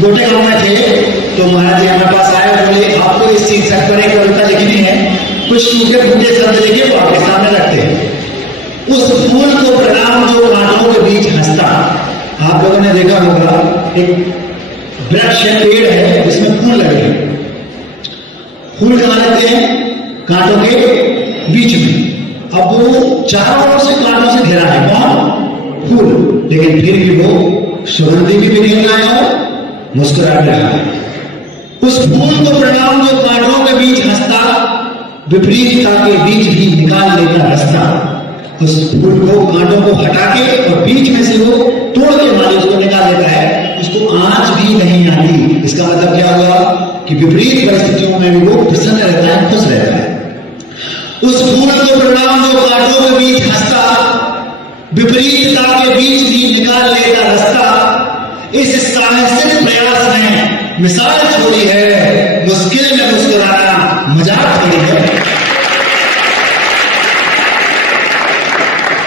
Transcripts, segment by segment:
गोटे गांव में थे तो महाराज जी हमारे पास आए और बोले आपको इस शीर्षक पर एक कविता लिखनी है, कुछ टूटे फूटे शब्द लिखे वो आपके सामने रखते हैं। उस फूल को प्रणाम जो कांटों के बीच हंसता। आप लोगों ने देखा होगा एक वृक्ष है, पेड़ है जिसमें फूल लगे हैं। फूल कहाँ लगते हैं? कांटों के बीच में। अब वो चारों ओर से कांटों से घिरा है, कौन? फूल। लेकिन फिर भी वो सुगंधी भी निकल रहा है और मुस्कुरा रहा है। उस फूल को प्रणाम जो कांटों के बीच हंसता, विपरीतता के बीच भी निकाल लेता रास्ता। उस फूल को कांटों को हटा के और बीच में से वो तोड़ के मारे उसको निकाल लेता है, उसको आंच भी नहीं आती। इसका मतलब क्या हुआ कि विपरीत परिस्थितियों में भी वो प्रसन्न रहता है, खुश रहता है। उस फूल को प्रणाम जो कांटों के बीच हंसता, विपरीतता के बीच भी निकाल लेता रास्ता। इस साहसिक प्रयास ने मिसाल छोड़ी है, मुश्किल में मुस्कुराना मजाक थोड़ी है।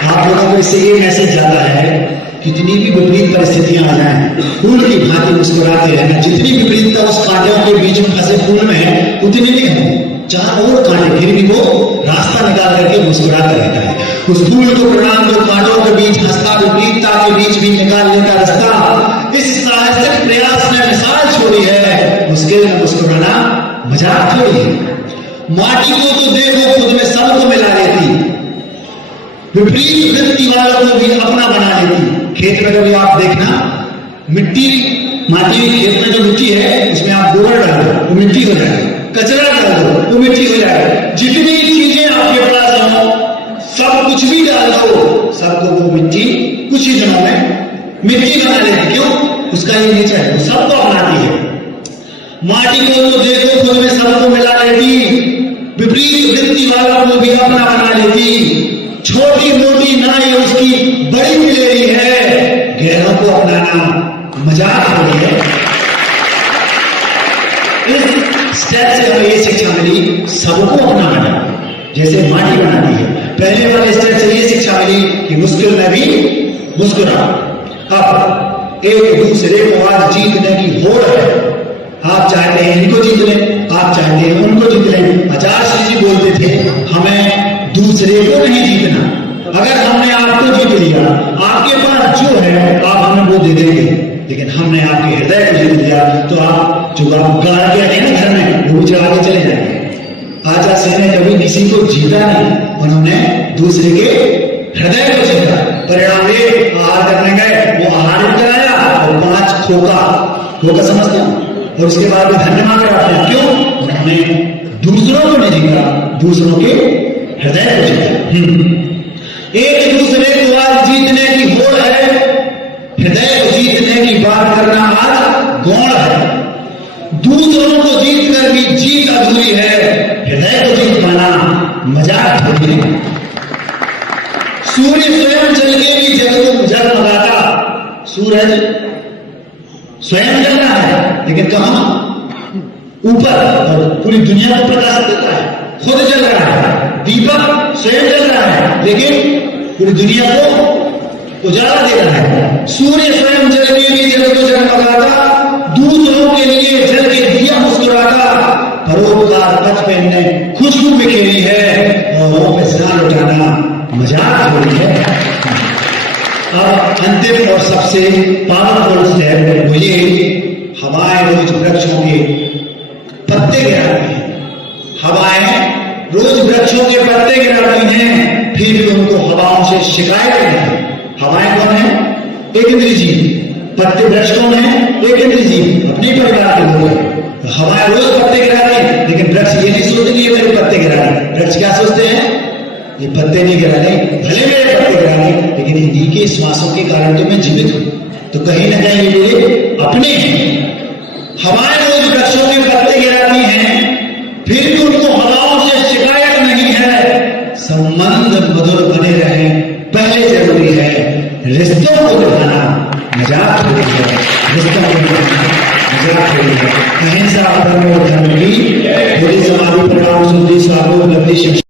आप लोगों को इससे ये मैसेज जाता है, कितनी भी विपरीत परिस्थितियां आ जाएं, फूल की भांति मुस्कुराते रहना। जितनी विपरीतता उस कांटों के बीच में फंसे फूल में है, उतनी नहीं है। चार और कांटे फिर भी वो रास्ता निकाल करके मुस्कुराता रहता है। उस फूल को प्रणाम जो कांटों के बीच हंसता, विपरीतता के बीच भी निकाल लेता रास्ता। इस साहसिक प्रयास ने मिसाल छोड़ी है, मुश्किल में मुस्कुराना मजाक थोड़ी है। माटी को तो देखो खुद में सबको मिला लेती, विपरीत वृत्ति वालों को भी अपना बना लेती। खेत में कभी आप देखना, मिट्टी माटी खेत में जो मिट्टी है उसमें आप गोबर डाल दो वो मिट्टी हो जाएगी, कचरा डाल दो वो मिट्टी हो जाएगी। जितनी चीजें आपके पास हो, सब कुछ भी डाल दो, सबको वो मिट्टी कुछ ही दिनों में मिट्टी बना लेती। क्यों? उसका ये नेचर है, वो सबको अपनाती है। माटी को तो देखो खुद में सबको मिला लेती, विपरीत वृत्ति वालों को भी अपना बना लेती। छोटी मोटी ना ये उसकी बड़ी मिलेरी है, गैरों को अपनाना मजाक हो रही है। इस स्टेप से हमें ये शिक्षा मिली, सबको अपना बना, जैसे माटी बनाती है। पहले वाले स्टेप से ये शिक्षा मिली कि मुश्किल में भी मुस्कुरा। अब एक दूसरे को आज जीतने की होड़ है। आप चाहते हैं इनको जीत लें, आप चाहते हैं उनको जीत लें। आचार्य श्री जी बोलते थे, हमें दूसरे को नहीं जीतना। अगर हमने आपको जीत लिया, आपके पास जो है आप हमें वो दे देंगे, लेकिन हमने आपके हृदय को जीत लिया तो आप जो आप गाड़ के आए ना घर में, वो चढ़ा के चले जाएंगे। आचार्य श्री ने कभी किसी को जीता नहीं, उन्होंने दूसरे के हृदय को जीता। परिणाम ये, आहार करने गए, वो आहार कराया और 5 खोका समझते हैं, और उसके बाद भी धन्य मांग रहे हैं। क्यों? उन्होंने दूसरों को नहीं जीता, दूसरों के हृदय को जीता। एक दूसरे को आज जीतने की होड़ है, हृदय को जीतने की बात करना आज गौण है। दूसरों को जीत कर भी जीत अधूरी है, हृदय को जीत पाना मजाक थोड़ी है। सूर्य स्वयं जल के भी जग को जगमगाता। सूरज स्वयं जल रहा है, लेकिन कहां? ऊपर, और पूरी दुनिया को प्रकाश देता है, खुद जल रहा है। दीपक स्वयं जल रहा है, लेकिन पूरी दुनिया को उजाला दे रहा है। सूर्य स्वयं जल के भी जल को जगमगाता, दूसरों के लिए जल के दिया मुस्कुराता। परोपकार पथ पे ने खुशबू बिखेरी है, औरों पे स्नान उठाना मजाक थोड़ी है। अब अंतिम और सबसे पावरफुल स्टेप वो ये, हवाएं रोज वृक्षों के पत्ते गिराती हैं। हवाएं रोज वृक्षों के पत्ते गिराती हैं, फिर भी उनको हवाओं से शिकायत नहीं है। हवाएं कौन है? एक इंद्रिय जीव। पत्ते वृक्ष कौन है? एक इंद्रिय जीव, अपने परिवार के लोग हैं। हवाएं रोज पत्ते गिराती हैं, लेकिन वृक्ष ये नहीं सोचते कि ये मेरे पत्ते गिरा रहे। वृक्ष क्या सोचते हैं? ये पत्ते नहीं गिरा रहे, भले मेरे पत्ते गिरा रहे, लेकिन इन्हीं के श्वासों के कारण तो मैं जीवित हूं, तो कहीं ना कहीं ये मेरे अपने हैं। हवाएं रोज वृक्षों के पत्ते गिराती हैं, फिर भी उनको हवाओं से शिकायत नहीं है। संबंध मधुर बने रहे, पहले जरूरी है रिश्तों को निभाना मजाक थोड़ी है। रिश्तों को निभाना मजाक थोड़ी है। अहिंसा परमो धर्म की, पूरी समाधि प्रणाम सुधि स्वागत लब्धि शिक्षा।